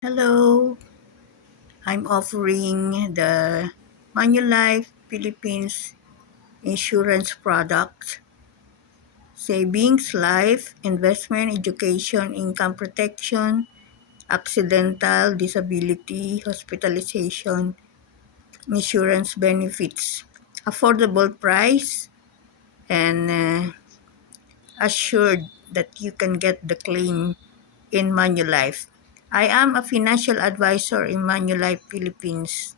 Hello, I'm offering the Manulife Philippines insurance product, savings, life, investment, education, income protection, accidental, disability, hospitalization, insurance benefits, affordable price, and assured that you can get the claim in Manulife. I am a financial advisor in Manulife Philippines.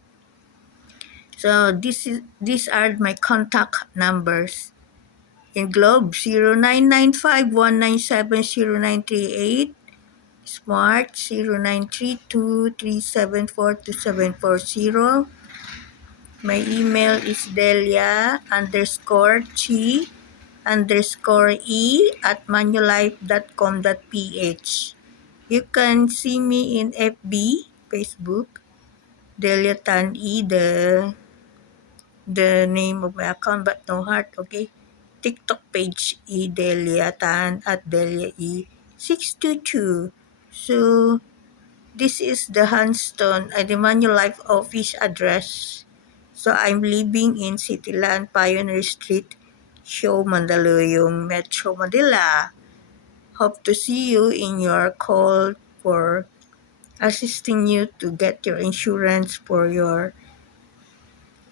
So these are my contact numbers. In Globe 0995-197-0938, Smart 0932-374-2740. My email is delia_chi_e@manulife.com.ph. You can see me in FB, Facebook, Delia Tan E, the name of my account, but no heart, okay? TikTok page, Delia Tan at Delia E622. So, this is the Huntston, the Manulife office address. So, I'm living in Cityland, Pioneer Street, Show, Mandaluyong, Metro Manila. Hope to see you in your call for assisting you to get your insurance for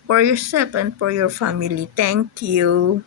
yourself and for your family. Thank you.